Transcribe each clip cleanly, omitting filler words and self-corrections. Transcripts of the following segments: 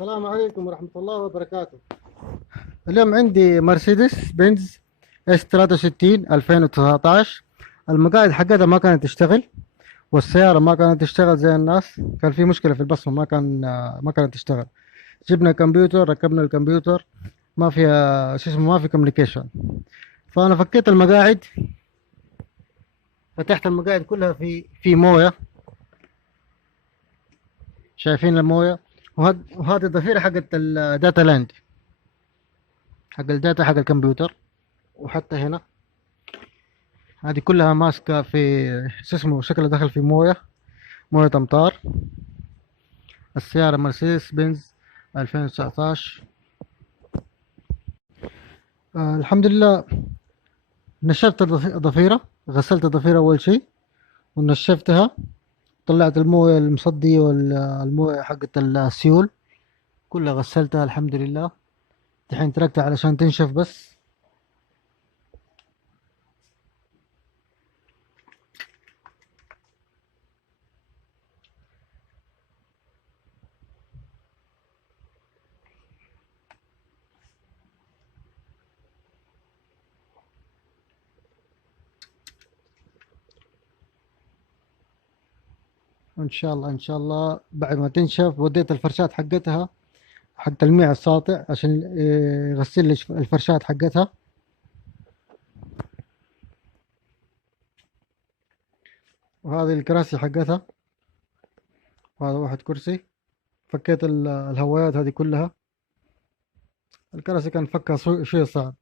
السلام عليكم ورحمة الله وبركاته. اليوم عندي مرسيدس بنز اس 63 2019. المقاعد حقتها ما كانت تشتغل، والسيارة ما كانت تشتغل زي الناس. كان في مشكلة في البصمة، ما كانت تشتغل. جبنا كمبيوتر، ركبنا الكمبيوتر، ما فيها شو اسمه، ما في كوميونيكيشن. فأنا فكيت المقاعد، فتحت المقاعد كلها في موية. شايفين الموية؟ وهذه الضفيرة حقت الداتا لاند، حق الداتا حق الكمبيوتر. وحتى هنا هذه كلها ماسكة في شو اسمه، شكلها دخل في موية أمطار. السيارة مرسيدس بنز 2019. الحمد لله. نشفت الضفيرة، غسلت الضفيرة أول شيء ونشفتها. طلعت الموية المصدية والموية حقت السيول كلها، غسلتها الحمد لله. دحين تركتها علشان تنشف بس. وإن شاء الله إن شاء الله بعد ما تنشف وديت الفرشات حقتها حق تلميع الساطع عشان يغسل لي الفرشات حقتها. وهذه الكراسي حقتها، وهذا واحد كرسي. فكيت الهوايات هذه كلها. الكراسي كان فكها شوية صعب.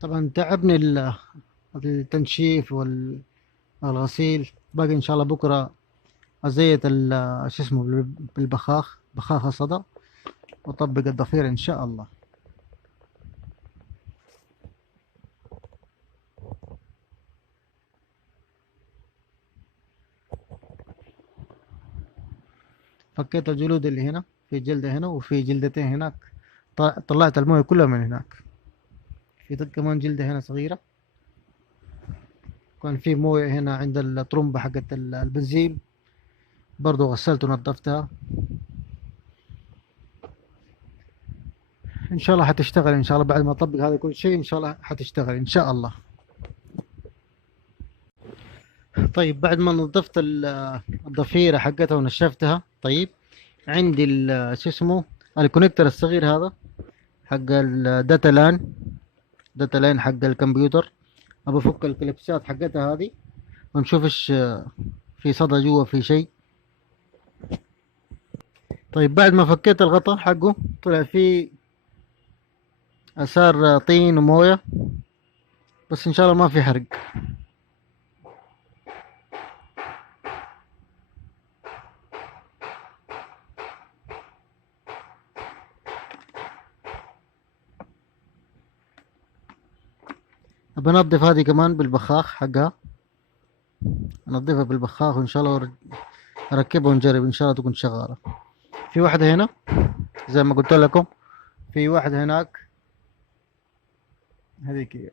طبعا تعبني التنشيف والغسيل. باقي ان شاء الله بكرة ازيت شو اسمه بخاخ الصدى، واطبق الضفير ان شاء الله. فكيت الجلود اللي هنا، في جلدة هنا وفي جلدتين هناك. طلعت المويه كلها من هناك. في كمان جلدة هنا صغيرة. كان في مويه هنا عند الطرمبة حقت البنزين، برضو غسلت ونظفتها. ان شاء الله حتشتغل ان شاء الله بعد ما اطبق هذا كل شيء. ان شاء الله حتشتغل ان شاء الله. طيب بعد ما نظفت الضفيرة حقتها ونشفتها، طيب عندي شو اسمه الكونكتور الصغير هذا حق داتا لان حق الكمبيوتر. ابى افك الكليبسات حقتها هذه ونشوف ايش في صدى جوا، في شيء. طيب بعد ما فكيت الغطاء حقه طلع فيه اثار طين ومويه، بس ان شاء الله ما في حرق. بنظف هذه كمان بالبخاخ حقها، انظفها بالبخاخ وان شاء الله اركبها ونجرب ان شاء الله تكون شغالة. في واحدة هنا زي ما قلت لكم، في واحدة هناك هذيك هي.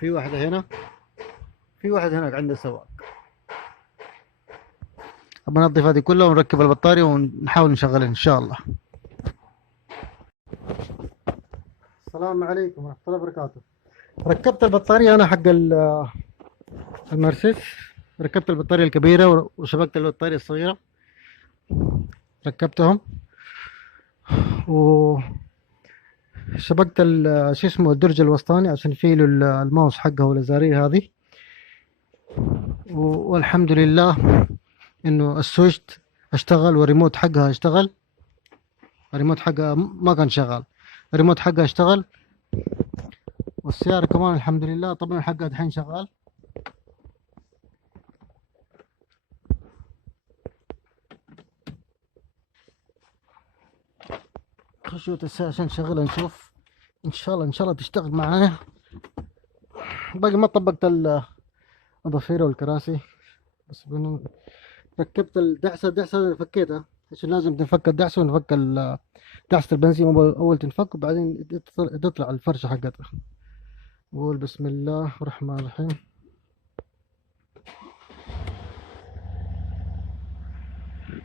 في واحدة هنا، في واحد هناك عند السواق. بنظف هذه كلها ونركب البطارية ونحاول نشغلها ان شاء الله. السلام عليكم ورحمة الله وبركاته. ركبت البطارية انا حق المرسيدس. ركبت البطارية الكبيرة وشبكت البطارية الصغيرة، ركبتهم وشبكت شو اسمه الدرج الوسطاني عشان فيه له الماوس حقه والازارير هذه. والحمد لله انه السويشت اشتغل والريموت حقها اشتغل. الريموت حقها ما كان شغال، الريموت حقها اشتغل. والسيارة كمان الحمد لله طبعا حقها الحين شغال. خشوة السيارة عشان نشغلها نشوف ان شاء الله ان شاء الله تشتغل معايا. باقي ما طبقت الضفيرة والكراسي، بس ركبت الدعسة اللي فكيتها عشان لازم تنفك الدعسة ونفك دعسة البنزين أول تنفك، وبعدين تطلع الفرشة حقتها. قول بسم الله الرحمن الرحيم.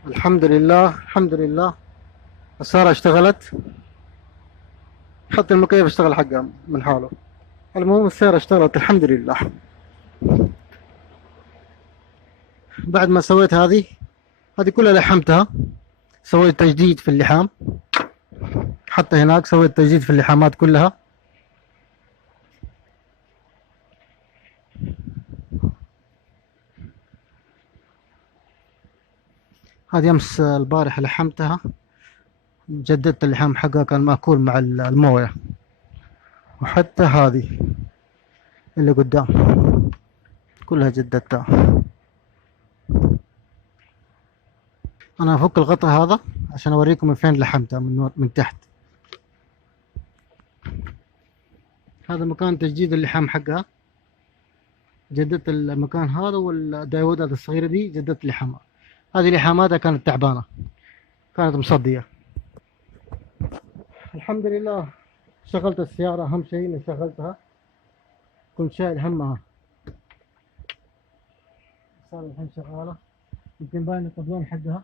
الحمد لله الحمد لله. السيارة اشتغلت، حتى المكيف اشتغل حقها من حاله. المهم السيارة اشتغلت الحمد لله. بعد ما سويت هذه كلها لحمتها، سويت تجديد في اللحام، حتى هناك سويت تجديد في اللحامات كلها. هذه أمس البارح لحمتها، جددت اللحام حقها، كان مأكول مع الموية. وحتى هذه اللي قدام كلها جددتها. أنا أفك الغطاء هذا عشان أوريكم من فين لحمتها، من تحت. هذا مكان تجديد اللحام حقها، جددت المكان هذا، والدايودات الصغيرة دي جددت لحامها. هذه لحاماتها كانت تعبانة، كانت مصدية. الحمد لله شغلت السيارة، أهم شيء إني شغلتها، كنت شايل همها. صار الحين شغالة، يمكن باين الطبلون حقها.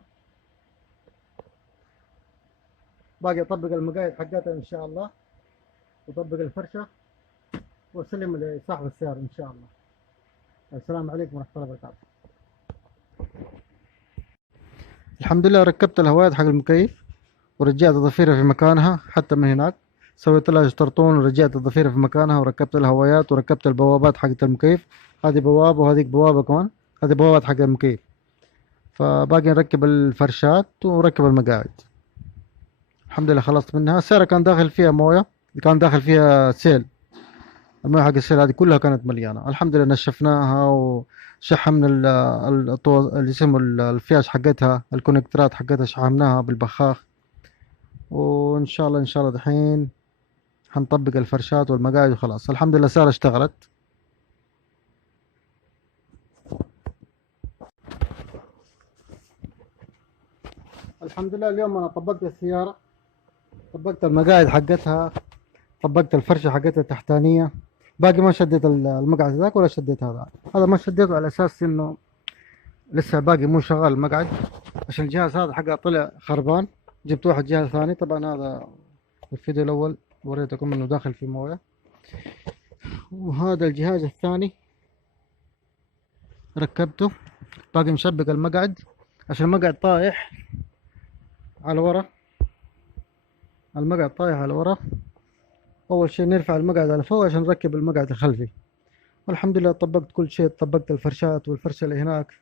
باقي أطبق المقايد حقتها إن شاء الله، وأطبق الفرشة، وأسلم لصاحب السيارة إن شاء الله. السلام عليكم ورحمة الله وبركاته. الحمد لله ركبت الهوايات حق المكيف، ورجعت الضفيرة في مكانها. حتى من هناك سويت لها شطرطون، ورجعت الضفيرة في مكانها، وركبت الهوايات، وركبت البوابات حقت المكيف. هذه بوابة وهذيك بوابة كمان، هذه بوابات حق المكيف. فباقي نركب الفرشات ونركب المقاعد. الحمد لله خلصت منها. السيارة كان داخل فيها موية، كان داخل فيها سيل. المويه حق السيل هذه كلها كانت مليانة. الحمد لله نشفناها، وشحمنا اللي اسمه الفياش حقتها، الكونكترات حقتها شحمناها بالبخاخ. وإن شاء الله إن شاء الله دحين حنطبق الفرشات والمقاعد وخلاص. الحمد لله السيارة اشتغلت. الحمد لله اليوم أنا طبقت السيارة، طبقت المقاعد حقتها، طبقت الفرشة حقتها التحتانية. باقي ما شديت المقعد ذاك ولا شديت هذا ما شديته على أساس إنه لسه باقي مو شغال المقعد، عشان الجهاز هذا حقه طلع خربان. جبت واحد جهاز ثاني. طبعا هذا الفيديو الأول وريتكم إنه داخل في موية، وهذا الجهاز الثاني ركبته. باقي مشبك المقعد عشان المقعد طايح على ورا. المقعد طايح على ورا. أول شيء نرفع المقعد على فوق عشان نركب المقعد الخلفي. والحمد لله طبقت كل شيء، طبقت الفرشات والفرشة اللي هناك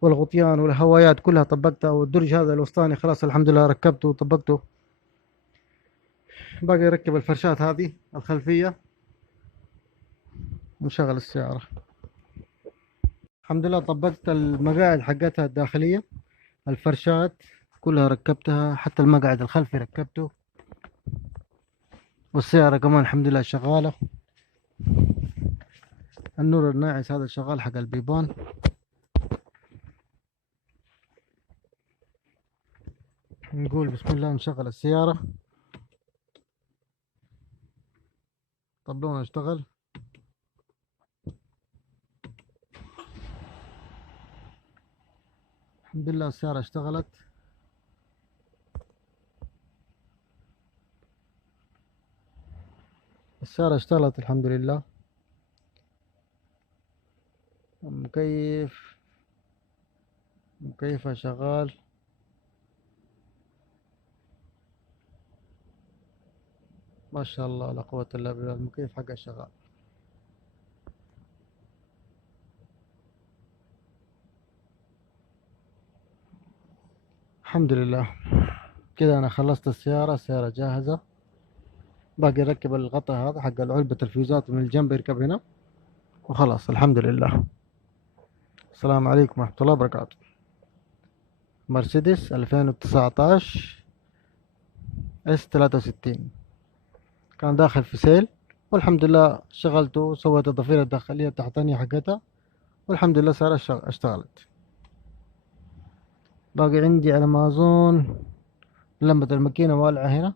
والغطيان والهوايات كلها طبقتها، والدرج هذا الوسطاني خلاص الحمد لله ركبته وطبقته. باقي اركب الفرشات هذه الخلفية ونشغل السيارة. الحمد لله طبقت المقاعد حقتها الداخلية، الفرشات كلها ركبتها، حتى المقعد الخلفي ركبته، والسيارة كمان الحمد لله شغالة. النور الناعس هذا شغال حق البيبان. نقول بسم الله نشغل السيارة. طبلون اشتغل. الحمد لله السيارة اشتغلت. السيارة اشتغلت الحمد لله. مكيفها شغال. ما شاء الله لا قوة الا بالله، المكيف حقها شغال. الحمد لله كده انا خلصت السيارة جاهزة. باقي اركب الغطاء هذا حق علبة الفيوزات من الجنب، يركب هنا وخلاص الحمد لله. السلام عليكم ورحمة الله وبركاته. مرسيدس 2019 S63 كان داخل في سيل، والحمد لله شغلته، سويت الضفيرة الداخلية التحتانية حقتها، والحمد لله السيارة اشتغلت. باقي عندي على ما أظن لمبة الماكينة والعة هنا،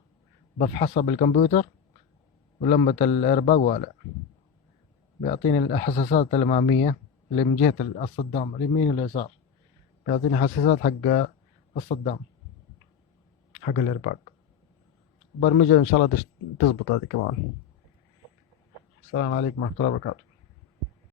بفحصها بالكمبيوتر، ولمبة الإيرباج والع. بيعطيني الحساسات الأمامية اللي من جهة الصدام اليمين واليسار، بيعطيني حساسات حق الصدام حق الإيرباك. برمجة إن شاء الله تزبط هذه كمان. السلام عليكم ورحمة الله وبركاته.